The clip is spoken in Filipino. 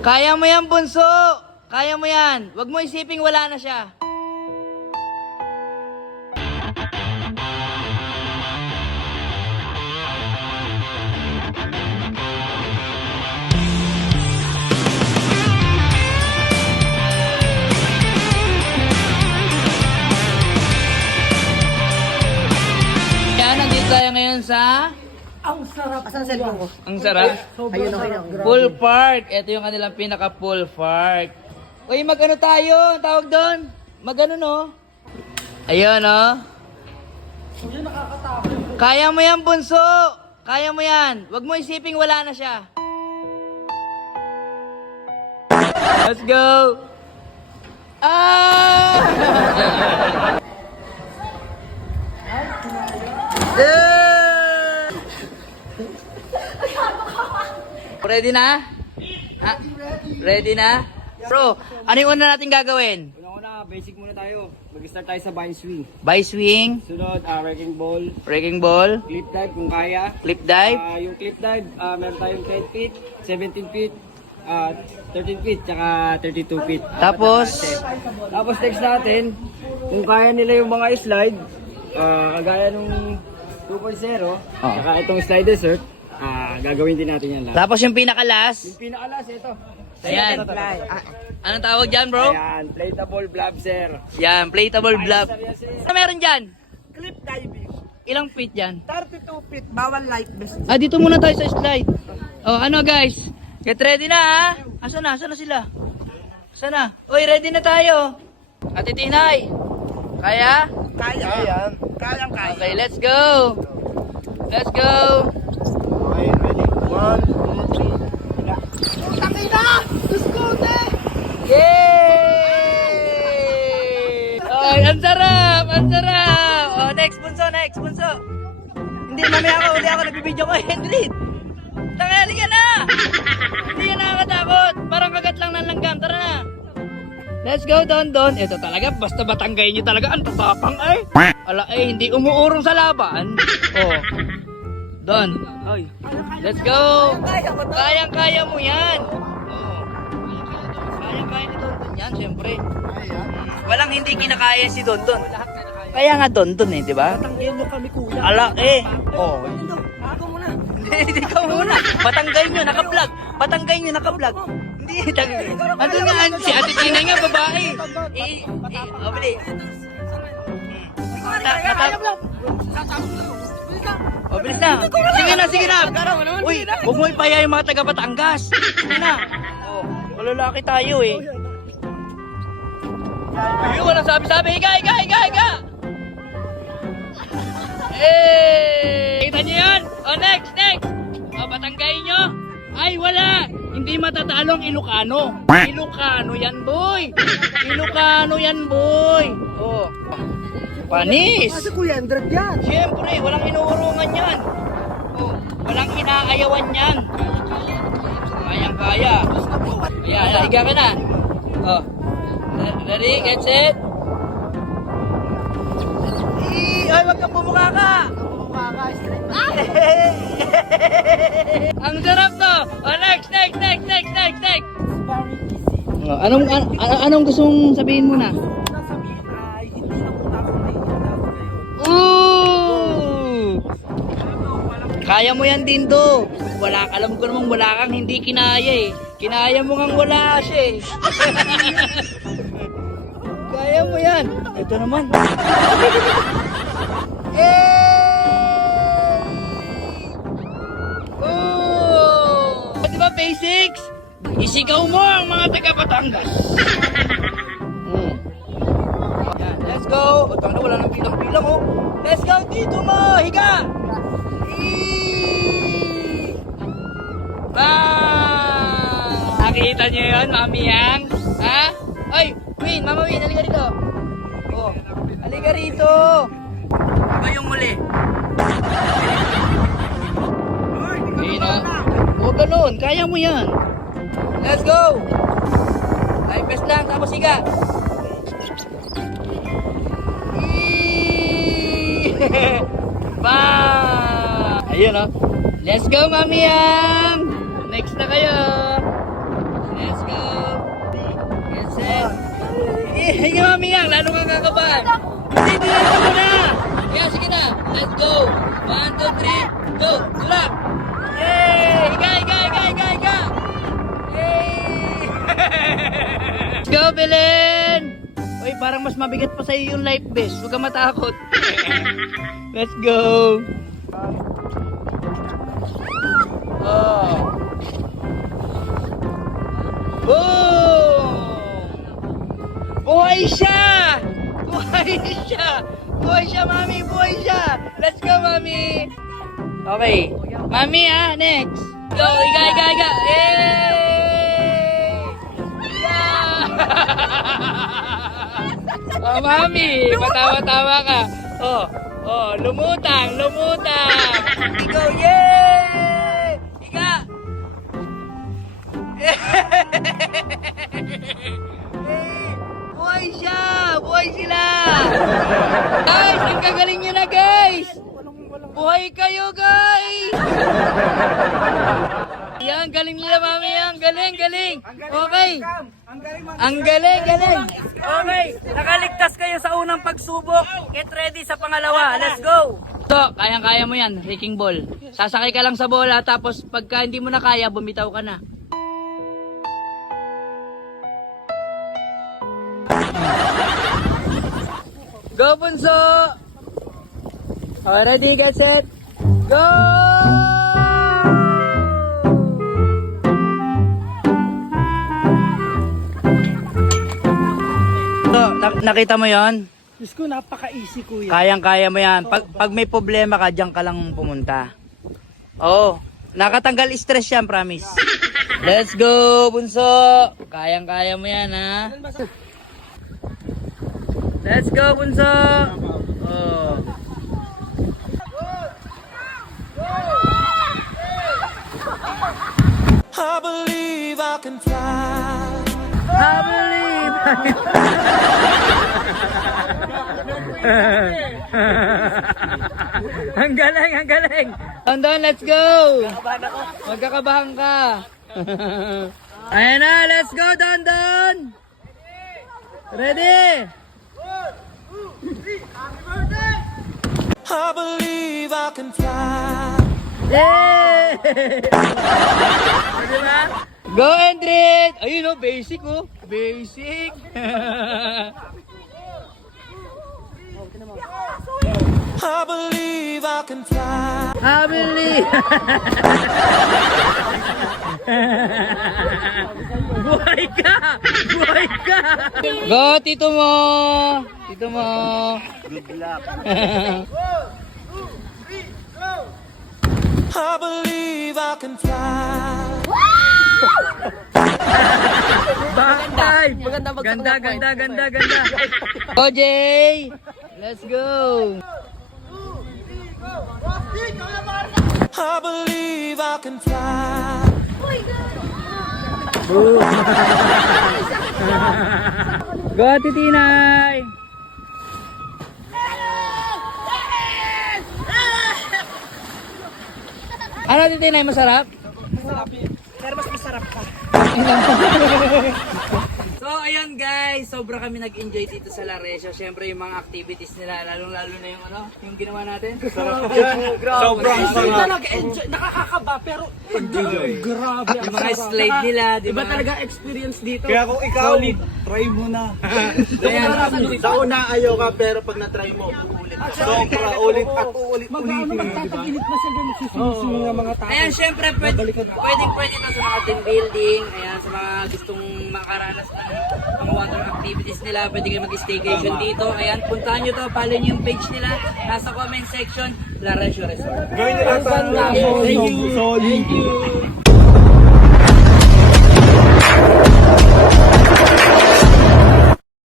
Kaya mo yan, bunso. Kaya mo yan. Huwag mo isiping wala na siya. Yan, nandito tayo ngayon sa... Ang sarap. Asan cellphone ko? Ang sarap. Ayun, okay. Pool Park. Ito yung kanilang pinaka-pool park. Uy, mag-ano tayo? Ang tawag doon? Mag-ano, no? Ayun, no? Kaya mo yan, bunso. Kaya mo yan. Huwag mo isiping wala na siya. Let's go. Ah! Ready na? Ah, ready na? Bro, ano yung una natin gagawin? Una-una, basic muna tayo. Mag-start tayo sa bind swing. By swing, Sunod, wrecking ball, breaking ball, clip dive kung kaya. clip dive, Yung clip dive, meron tayong 10 feet, 17 feet, 13 feet, tsaka 32 feet. tapos, Tapos next natin, kung kaya nila yung mga slide, kagaya nung 2.0, tsaka itong slide dessert, gagawin din natin yan lahat. tapos yung pinakalas. Yung pinakalas, ito. Ayan. Anong tawag dyan, bro? Ayan, platable blob, sir. Yan, platable blob. Ano meron dyan? Clip diving. Ilang feet dyan? 32 feet. Bawal light vest. Ah, dito muna tayo sa slide. Oh, ano guys? Get ready na ha? Asan na? Asan na sila? Asan na? Uy, ready na tayo. Ate Tinay. Kaya? Kaya. Kayang kaya. Okay, let's go. Let's go. Okay, ready? 1, 2, 3. Takina! Let's go, te! Yay! Ay, ang sarap! Ang sarap! Oh, next bunso, next bunso. Hindi, mamaya ako, uli ako, nabibidyo ko. Hendrit! Tangali ka na! Hindi yan nakakatakot. Parang kagat lang ng langgam. Tara na! Let's go, Don Don. Ito talaga, basta batanggayin nyo talaga. Ang tatapang ay. Ala, hindi umuurong sa laban. Oh. Don. Ay. Let's go. Kayang-kaya mo yan. Oh. Kayang-kaya ni Don Don yan, syempre. Walang hindi kinakaya si Don Don. Kaya nga Don Don di ba? Tanggihan nyo kami, kuya. Ala, Oh. Ako muna. Hindi ka muna. Patanggayin nyo, naka-vlog. Patanggayin nyo, naka-vlog. Hindi, andun nga, si Ate Tina nga, babae. Bili. Bilis na. Sige na, sige na. Uy, huwag mo ipaya yung mga taga Batangas. Sige na. Oh, malalaki tayo eh. Ayun, walang sabi-sabi. Higa, higa, higa, higa. Kita nyo yan? Oh, next, next. Oh, Batanggayin nyo. Ay, wala. Hindi matatalo ang Ilocano. Ilocano yan, boy. Ilocano yan, boy. Oh. Panis. Kasi kuya, Andred yan. Siyempre, walang inuurungan yan. Oh, walang inaayawan yan. Kayang-kaya. Ayan, higa ka na. Oh. Ready, get set. Ay, wag kang bumuka ka. Ang sarap to. Oh, next, next, next, next, next, next. Oh, anong gusto mong sabihin muna? Sabihin ay, hindi na muna ako naiintindihan ngayon. Ooh! Kaya mo yan, Dindo. Alam ko namang wala kang hindi kinaya eh. Kinaya mo ngang wala siya eh. Kaya mo yan. Ito naman. Di ba basics? Isigaw mo ang mga taga Batangas. Yan, let's go. O, tanga na, wala nang bilang-bilang oh. Let's go dito mo, higa. Nakita niyo yun, Mami Yang? Ha? Ay, Win, Mama Win, halika rito. Oh, halika rito. Iba yung muli. Ayun o. Huwag ganun, kaya mo yan. Let's go. Life best lang, tapos higa. Ba! Ayun o. Let's go, Mami Yang. Next na kayo. Sige, mami yan. Lalo kang kakabahan. Hindi, diretso mo na. Kaya, sige na. Let's go. 1, 2, 3, go. Tulak. Yay! Higa, higa, higa, higa, higa. Yay! Let's go, Belen! Uy, parang mas mabigat pa sa'yo yung life vest. Huwag kang matakot. Let's go. Oh. Boom! Buhay siya! Buhay siya! Buhay siya, mami! Buhay siya! Let's go, mami! Okay. Mami, next! Go! Higa, higa, higa! Yay! Yeah! Oh, mami! Matawa-tawa ka! Oh, lumutang! Lumutang! Go! Yay! Higa! Buhay siya! Buhay sila! Guys, ang gagaling nyo na, guys! Buhay kayo, guys! Yan, galing nila, mami. Yan, galing, galing. Okay. Ang galing, galing. Okay. Nakaligtas kayo sa unang pagsubok. Get ready sa pangalawa. Let's go! So, kayang-kaya mo yan, Wrecking Ball. Sasakay ka lang sa bola, tapos pagka hindi mo na kaya, bumitaw ka na. Go, Bunso! Okay, ready, get set, go! So, nakita mo yon? Diyos ko, napaka-easy kuya. Kayang-kaya mo yan. Pag may problema ka, diyan ka lang pumunta. Oo. Nakatanggal stress yan, promise. Let's go, Bunso! Kayang-kaya mo yan, ha? Let's go, Bunso! Oh. I believe I can fly. I believe I Ang galing, ang galing. Don, let's go. Magkakabahan ka. Ayan na, let's go, Don. Ready? I believe I can fly. Yay! Diba? Go, Endrit! Ayun, oh, basic, oh. Basic. I believe I can fly. I believe. Buhay ka! Buhay ka! Go, tito mo! Tito mo! Good luck. I believe I can fly. Bagay! Ganda, ganda, ganda, ganda. Go, Jay! Let's go! I believe I can fly. Go, Titinay! Ano, Titinay? Masarap? Pero mas masarap ka. So, ayun guys, sobra kami nag-enjoy dito sa Laresio. Siyempre, yung mga activities nila, lalong-lalo na yung yung ginawa natin. Sobrang nag-enjoy. Nakakakaba, pero grabe. Yung mga slide nila, di Iba ba? talaga experience dito. Kaya kung ikaw, try mo na. Sa una ayaw ka, pero pag na-try mo, uulit ka. Sobra, ulit at uulit. Magtataginit na sila, nagsisinising ng mga tao. Ayan, syempre, pwede na sa mga team building, ayan, sa mga gustong makaranas ng mga water activities nila, pwede kayo mag-staycation dito. Ayan, puntahan nyo to, follow nyo yung page nila, nasa comment section, Laresio Resort. Gawin nyo lang. Thank you. Thank you.